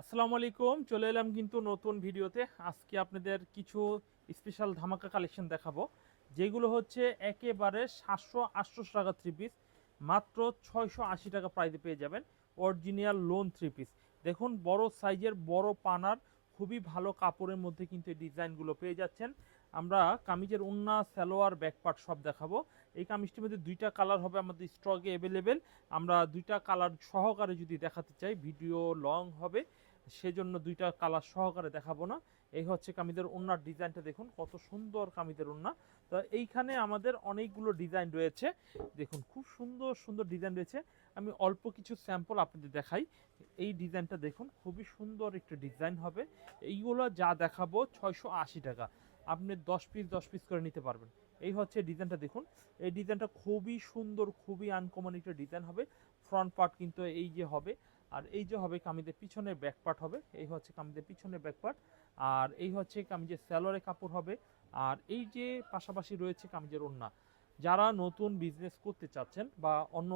আসসালামু আলাইকুম, চলে এলাম কিন্তু নতুন ভিডিওতে। আজকে আপনাদের কিছু স্পেশাল ধামাকা কালেকশন দেখাবো, যেগুলো হচ্ছে একেবারে 700-800 টাকা থ্রি পিস, মাত্র 680 টাকা প্রাইসে পেয়ে যাবেন। অরিজিনাল লোন থ্রি পিস, দেখুন বড় সাইজের বড় পানার খুবই ভালো কাপড়ের মধ্যে কিন্তু এই ডিজাইনগুলো পেয়ে যাচ্ছেন। আমরা কামিজের ওন্না, সালোয়ার, ব্যাকপার্ট সব দেখাবো। এই কামিজটির মধ্যে দুইটা কালার হবে আমাদের স্টকে অ্যাভেলেবেল। আমরা দুইটা কালার সহকারে যদি দেখাতে চাই ভিডিও লং হবে, সেজন্য দুইটা কালার সহকারে দেখাবো না। এই হচ্ছে কামিজের ওন্নার ডিজাইনটা, দেখুন কত সুন্দর কামিজের ওন্না। তো এইখানে আমাদের অনেকগুলো ডিজাইন রয়েছে, দেখুন খুব সুন্দর সুন্দর ডিজাইন রয়েছে। আমি অল্প কিছু স্যাম্পল আপনাদের দেখাই। এই ডিজাইনটা দেখুন, খুবই সুন্দর একটা ডিজাইন হবে। এইগুলো যা দেখাবো 680 টাকা, আপনি 10 পিস করে নিতে পারবেন। এই হচ্ছে ডিজাইনটা দেখুন, এই ডিজাইনটা খুবই সুন্দর, খুবই আনকমন একটা ডিজাইন হবে। ফ্রন্ট পার্ট কিন্তু এই যে হবে, আর এই যে হবে কামিজের পিছনের ব্যাক পার্ট হবে। এই হচ্ছে কামিজের পিছনের ব্যাক পার্ট, আর এই হচ্ছে কামিজের স্যালোয়ারের কাপড় হবে। আর এই যে পাশাপাশি রয়েছে কামিজের ওড়না। যারা নতুন বিজনেস করতে চাচ্ছেন বা অন্য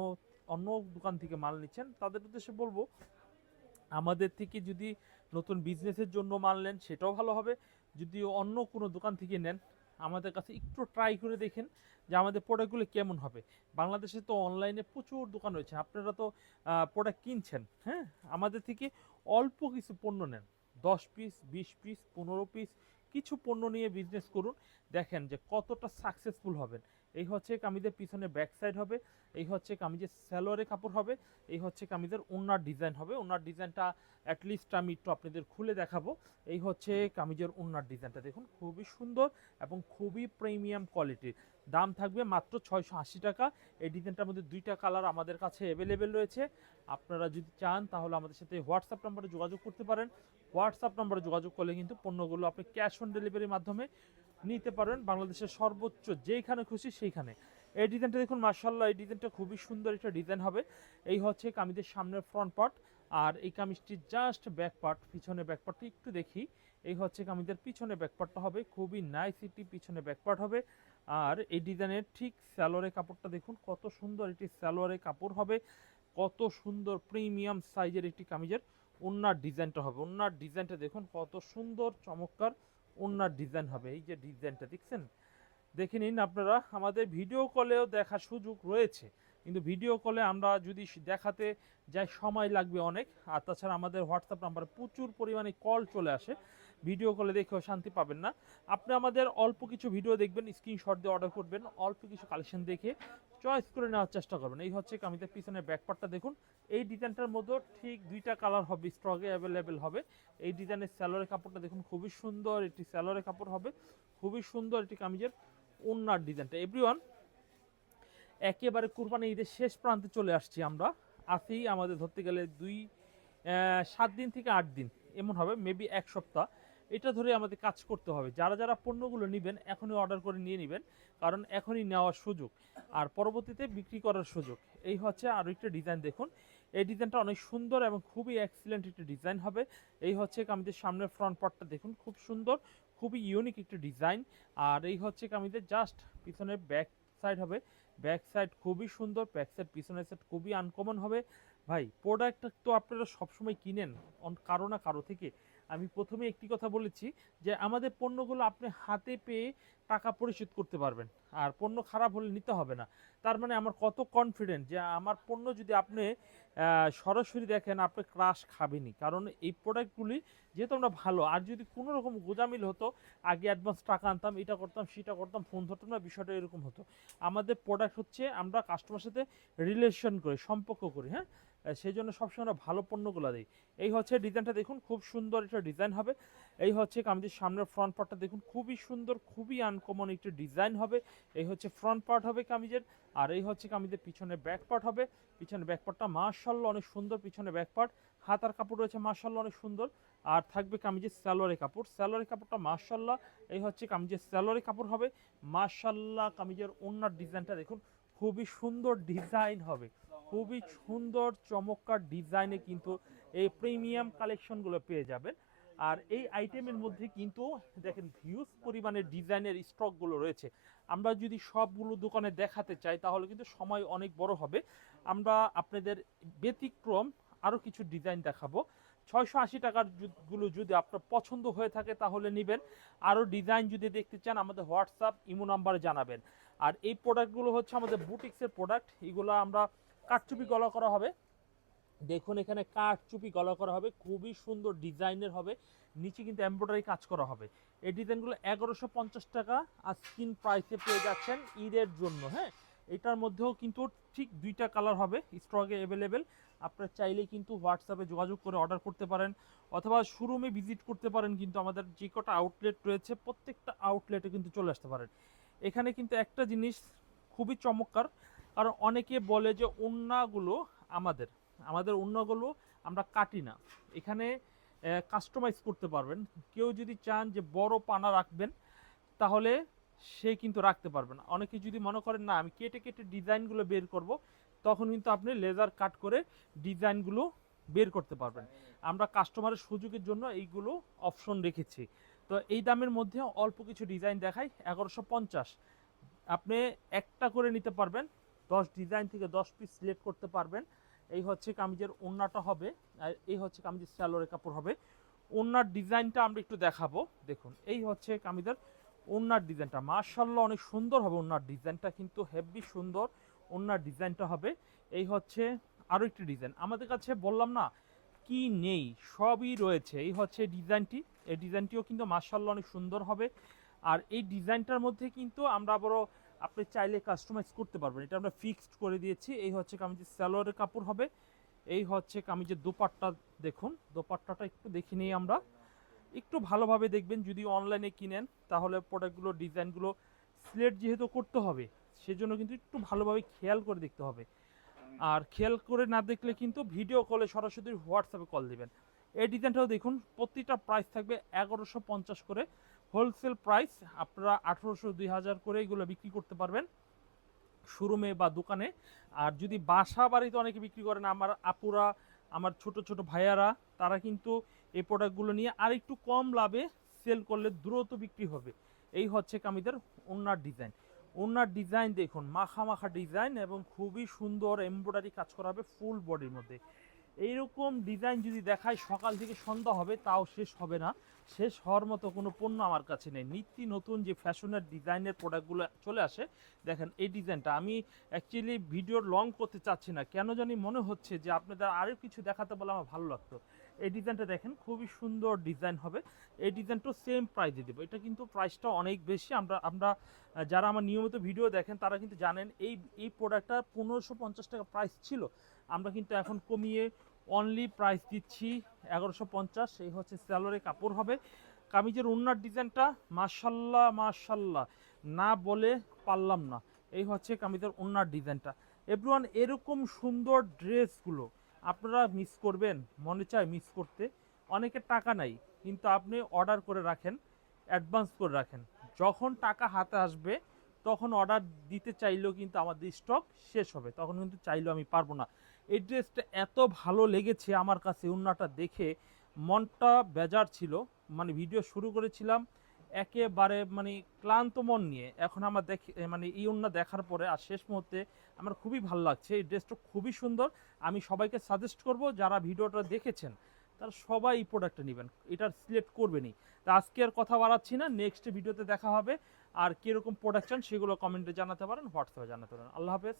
অন্য দোকান থেকে মাল নিচ্ছেন, তাদের উদ্দেশ্যে বলবো, আমাদের থেকে যদি নতুন বিজনেসের জন্য মাল নেন সেটাও ভালো হবে। যদি অন্য কোনো দোকান থেকে নেন, আমাদের কাছে একটু ট্রাই করে দেখেন যে আমাদের প্রোডাক্টগুলো কেমন হবে। বাংলাদেশে তো অনলাইনে প্রচুর দোকান রয়েছে, আপনারা তো প্রোডাক্ট কিনছেন, হ্যাঁ। আমাদের থেকে অল্প কিছু পণ্য নেন, 10 পিস, 20 পিস, 15 পিস, কিছু পণ্য নিয়ে বিজনেস করুন, দেখেন যে কতটা সাকসেসফুল হবেন। এই হচ্ছে কামিজের পিছনে ব্যাক সাইড হবে, এই হচ্ছে কামিজের স্যালোয়ারের কাপড় হবে, এই হচ্ছে কামিজের ওন্নার ডিজাইন হবে। ওন্নার ডিজাইনটা অ্যাটলিস্ট আমি একটু আপনাদের খুলে দেখাবো। এই হচ্ছে কামিজের ওন্নার ডিজাইনটা দেখুন, খুবই সুন্দর এবং খুবই প্রিমিয়াম কোয়ালিটির। দাম থাকবে মাত্র 680 টাকা। এই ডিজাইনটার মধ্যে দুইটা কালার আমাদের কাছে অ্যাভেলেবেল রয়েছে। আপনারা যদি চান তাহলে আমাদের সাথে হোয়াটসঅ্যাপ নাম্বারে যোগাযোগ করতে পারেন। হোয়াটসঅ্যাপ নাম্বারে যোগাযোগ করলে কিন্তু পণ্যগুলো আপনি ক্যাশ অন ডেলিভারির মাধ্যমে নিতে পারেন, বাংলাদেশের সর্বোচ্চ যেইখানে খুশি সেইখানে। এই ডিজাইনটা দেখুন, মার্শাল্লাহ, এই ডিজাইনটা খুবই সুন্দর একটা ডিজাইন হবে। এই হচ্ছে কামিজের সামনের ফ্রন্ট পার্ট, আর এই কামিজটির জাস্ট ব্যাক পার্ট, পিছনে ব্যাক পার্টটা একটু দেখি। এই হচ্ছে কামিজের পিছনে ব্যাক পার্টটা হবে, খুবই নাইস একটি পিছনে ব্যাক পার্ট হবে। আর এই ডিজাইনের ঠিক স্যালোয়ারের কাপড়টা দেখুন, কত সুন্দর একটি স্যালোয়ারের কাপড় হবে, কত সুন্দর প্রিমিয়াম সাইজের একটি কামিজের ওন্নার ডিজাইনটা হবে। ওন্নার ডিজাইনটা দেখুন কত সুন্দর চমৎকার ওন্নার ডিজাইন হবে। এই যে ডিজাইনটা দেখছেন, দেখে নিন আপনারা। আমাদের ভিডিও কলেও দেখার সুযোগ রয়েছে, কিন্তু ভিডিও কলে আমরা যদি দেখাতে যাই সময় লাগবে অনেক। আর তাছাড়া আমাদের হোয়াটসঅ্যাপ নাম্বারে প্রচুর পরিমাণে কল চলে আসে, ভিডিও কলে দেখেও শান্তি পাবেন না। আপনি আমাদের অল্প কিছু ভিডিও দেখবেন, স্ক্রিনশট দিয়ে অর্ডার করবেন, অল্প কিছু কালেকশন দেখে চয়েস করে নেওয়ার চেষ্টা করবেন। এই হচ্ছে কামিজের পিছনের ব্যাকপার্টটা দেখুন। এই ডিজাইনটার মধ্যে ঠিক দুইটা কালার হবে, স্টকে অ্যাভেলেবেল হবে। এই ডিজাইনের স্যালোয়ারের কাপড়টা দেখুন, খুবই সুন্দর একটি স্যালোয়ারের কাপড় হবে, খুবই সুন্দর একটি কামিজের ওন্নার ডিজাইনটা। এভরিওয়ান, একেবারে কুরবানি ঈদের শেষ প্রান্তে চলে আসছি আমরা। আছি আমাদের ধরতে গেলে 7 দিন থেকে 8 দিন এমন হবে, মেবি 1 সপ্তাহ। এটা ধরে আমাদের কাজ করতে হবে। যারা যারা পণ্যগুলো নেবেন এখনই অর্ডার করে নিয়ে নেবেন, কারণ এখনই নেওয়ার সুযোগ আর পরবর্তীতে বিক্রি করার সুযোগ। এই হচ্ছে আরও একটা ডিজাইন দেখুন, এই ডিজাইনটা অনেক সুন্দর এবং খুবই এক্সিলেন্ট একটা ডিজাইন হবে। এই হচ্ছে কামিজের সামনের ফ্রন্ট পার্টটা দেখুন, খুব সুন্দর, খুবই ইউনিক একটা ডিজাইন। আর এই হচ্ছে কামিজের জাস্ট পিছনের ব্যাক সাইড হবে, ব্যাক সাইড খুবই সুন্দর, ব্যাক সাইড পিছনের সাইড খুবই আনকমন হবে। ভাই, প্রোডাক্ট তো আপনারা সবসময় কিনেন কারো না কারো থেকে। আমি প্রথমে একটি কথা বলেছি যে আমাদের পণ্যগুলো আপনি হাতে পেয়ে টাকা পরিশোধ করতে পারবেন, আর পণ্য খারাপ হলে নিতে হবে না। তার মানে আমার কত কনফিডেন্ট যে আমার পণ্য যদি আপনি সরাসরি দেখেন আপনি ক্রাশ খাবেনই, কারণ এই প্রোডাক্টগুলি যেহেতু আমরা ভালো। আর যদি কোনো রকম গোজামিল হতো, আগে অ্যাডভান্স টাকা আনতাম, এটা করতাম সেটা করতাম, ফোন ধরতাম না, বিষয়টা এরকম হতো। আমাদের প্রোডাক্ট হচ্ছে আমরা কাস্টমার সাথে রিলেশন করি, সম্পর্ক করি, হ্যাঁ। সেই জন্য সবসময় আমরা ভালো পণ্যগুলো দিই। এই হচ্ছে ডিজাইনটা দেখুন, খুব সুন্দর একটা ডিজাইন হবে। এই হচ্ছে কামিজের সামনের ফ্রন্ট পার্টটা দেখুন, খুবই সুন্দর, খুবই আনকমন একটা ডিজাইন হবে। এই হচ্ছে ফ্রন্ট পার্ট হবে কামিজের, আর এই হচ্ছে কামিজের পিছনে ব্যাক পার্ট হবে। পিছনে ব্যাক পার্টটা মাশাআল্লাহ অনেক সুন্দর, পিছনে ব্যাক পার্ট, হাতার কাপড় রয়েছে মাশাআল্লাহ অনেক সুন্দর। আর থাকবে কামিজের স্যালোয়ারের কাপড়, স্যালোয়ারের কাপড়টা মাশাআল্লাহ। এই হচ্ছে কামিজের স্যালোয়ারের কাপড় হবে মাশাআল্লাহ। কামিজের ওন্নার ডিজাইনটা দেখুন, খুবই সুন্দর ডিজাইন হবে, খুবই সুন্দর চমৎকার ডিজাইনে কিন্তু এই প্রিমিয়াম কালেকশনগুলো পেয়ে যাবেন। আর এই আইটেমের মধ্যে কিন্তু দেখেন হিউজ পরিমাণের ডিজাইনের স্টকগুলো রয়েছে। আমরা যদি সবগুলো দোকানে দেখাতে চাই তাহলে কিন্তু সময় অনেক বড় হবে। আমরা আপনাদের ব্যতিক্রম আরও কিছু ডিজাইন দেখাবো। 680 টাকার গুলো যদি আপনার পছন্দ হয়ে থাকে তাহলে নেবেন। আরও ডিজাইন যদি দেখতে চান আমাদের হোয়াটসঅ্যাপ ইমো নাম্বারে জানাবেন। আর এই প্রোডাক্টগুলো হচ্ছে আমাদের বুটিক্সের প্রোডাক্ট, এগুলো আমরা কাঠচুপি গলা করা হবে। দেখুন এখানে কাঠচুপি গলা করা হবে, খুবই সুন্দর ডিজাইনের হবে, নিচে কিন্তু এমব্রয়ডারি কাজ করা হবে। এই ডিজাইনগুলো 1150 টাকা আর স্ক্রিন প্রাইসে পেয়ে যাচ্ছেন ঈদের জন্য। হ্যাঁ, এটার মধ্যেও কিন্তু ঠিক 2টা কালার হবে স্টকে অ্যাভেলেবেল। আপনারা চাইলেই কিন্তু হোয়াটসঅ্যাপে যোগাযোগ করে অর্ডার করতে পারেন অথবা শোরুমে ভিজিট করতে পারেন। কিন্তু আমাদের যে কটা আউটলেট রয়েছে প্রত্যেকটা আউটলেটে কিন্তু চলে আসতে পারেন। এখানে কিন্তু একটা জিনিস খুবই চমৎকার, কারণ অনেকে বলে যে ওড়নাগুলো আমাদের আমাদের ওড়নাগুলো আমরা কাটি না, এখানে কাস্টমাইজ করতে পারবেন। কেউ যদি চান যে বড় পানা রাখবেন তাহলে সে কিন্তু রাখতে পারবেন। অনেকে যদি মনে করেন না আমি কেটে কেটে ডিজাইনগুলো বের করব, তখন কিন্তু আপনি লেজার কাট করে ডিজাইনগুলো বের করতে পারবেন। আমরা কাস্টমারের সুযোগের জন্য এইগুলো অপশন রেখেছি। তো এই দামের মধ্যে অল্প কিছু ডিজাইন দেখাই। 1150 আপনি একটা করে নিতে পারবেন, 10 ডিজাইন থেকে 10 পিস সিলেক্ট করতে পারবেন। এই হচ্ছে কামিজের ওড়নাটা হবে, আর এই হচ্ছে কামিজের সালোয়ারের কাপড় হবে। ওড়নার ডিজাইনটা আমরা একটু দেখাবো। দেখুন এই হচ্ছে কামিজের ওড়নার ডিজাইনটা, মাশাআল্লাহ অনেক সুন্দর হবে। ওড়নার ডিজাইনটা কিন্তু হেভি সুন্দর ওড়নার ডিজাইনটা হবে। এই হচ্ছে আরও একটি ডিজাইন, আমাদের কাছে বললাম না কি নেই, সবই রয়েছে। এই হচ্ছে ডিজাইনটি, এই ডিজাইনটিও কিন্তু মাশাআল্লাহ অনেক সুন্দর হবে। আর এই ডিজাইনটার মধ্যে কিন্তু আমরা আবারও আপনি চাইলে কাস্টমাইজ করতে পারবেন, এটা আমরা ফিক্সড করে দিয়েছি। এই হচ্ছে কামিজের সালোয়ারের কাপড় হবে, এই হচ্ছে কামিজের দোপাট্টা। দেখুন দোপাট্টাটা একটু দেখে নিই আমরা, একটু ভালোভাবে দেখবেন। যদি অনলাইনে কিনেন তাহলে প্রোডাক্টগুলো ডিজাইনগুলো সিলেক্ট যেহেতু করতে হবে সেজন্য কিন্তু একটু ভালোভাবে খেয়াল করে দেখতে হবে। আর খেয়াল করে না দেখলে কিন্তু ভিডিও কলে সরাসরি হোয়াটসঅ্যাপে কল দিবেন। এই ডিজাইনটাও দেখুন, প্রতিটা প্রাইস থাকবে 1150 করে হোলসেল প্রাইস। আপনারা 1800 2000 করে এগুলো বিক্রি করতে পারবেন শোরুমে বা দোকানে। আর যদি বাসা বাড়িতে অনেকে বিক্রি করেন, আমার আপুরা আমার ছোট ছোট ভাইয়ারা, তারা কিন্তু এই প্রোডাক্টগুলো নিয়ে আর একটু কম লাভে সেল করলে দ্রুত বিক্রি হবে। এই হচ্ছে কামিজের ওড়নার ডিজাইন। ওড়নার ডিজাইন দেখুন, মাখা মাখা ডিজাইন এবং খুবই সুন্দর এমব্রয়ডারি কাজ করা হবে ফুল বডির মধ্যে। এইরকম ডিজাইন যদি দেখায় সকাল থেকে সন্ধ্যা হবে তাও শেষ হবে না, শেষ হওয়ার মতো কোনো পণ্য আমার কাছে নেই। নিত্য নতুন যে ফ্যাশনের ডিজাইনের প্রোডাক্টগুলো চলে আসে, দেখেন এই ডিজাইনটা আমি অ্যাকচুয়ালি ভিডিও লং করতে চাচ্ছি না, কেন জানি মনে হচ্ছে যে আপনাদের আরও কিছু দেখাতে বলে আমার ভালো লাগতো। এই ডিজাইনটা দেখেন খুবই সুন্দর ডিজাইন হবে। এই ডিজাইনটাও সেম প্রাইসে দেবো, এটা কিন্তু প্রাইসটা অনেক বেশি। আমরা যারা আমার নিয়মিত ভিডিও দেখেন তারা কিন্তু জানেন এই প্রোডাক্টটা 1550 টাকা প্রাইস ছিল, আমরা কিন্তু এখন কমিয়ে অনলি প্রাইস দিচ্ছি 1150। এই হচ্ছে সালোয়ারের কাপড় হবে। কামিজের ওড়নার ডিজাইনটা মাশাল্লাহ মাশাল্লাহ না বলে পারলাম না। এই হচ্ছে কামিজের ওড়নার ডিজাইনটা। এভরিওয়ান এরকম সুন্দর ড্রেসগুলো আপনারা মিস করবেন, মনে চায় মিস করতে। অনেকের টাকা নাই কিন্তু আপনি অর্ডার করে রাখেন, অ্যাডভান্স করে রাখেন, যখন টাকা হাতে আসবে তখন অর্ডার দিতে চাইলেও কিন্তু আমাদের স্টক শেষ হবে, তখন কিন্তু চাইলেও আমি পারবো না। এই ড্রেসটা এত ভালো লেগেছে আমার কাছে, ওড়নাটা দেখে মনটা বেজার ছিল। মানে ভিডিও শুরু করেছিলাম একেবারে মানে ক্লান্ত মন নিয়ে, এখন আমার মানে এই ওড়না দেখার পরে আর শেষ মুহূর্তে আমার খুবই ভালো লাগছে। এই ড্রেসটা খুবই সুন্দর, আমি সবাইকে সাজেস্ট করব যারা ভিডিওটা দেখেছেন তারা সবাই এই প্রোডাক্টটা নেবেন, এটার সিলেক্ট করবেনই। তা আজকে আর কথা বাড়াচ্ছি না, নেক্সট ভিডিওতে দেখা হবে। আর কীরকম প্রোডাক্ট চান সেগুলো কমেন্টে জানাতে পারেন, হোয়াটসঅ্যাপে জানাতে পারেন। আল্লাহ হাফেজ।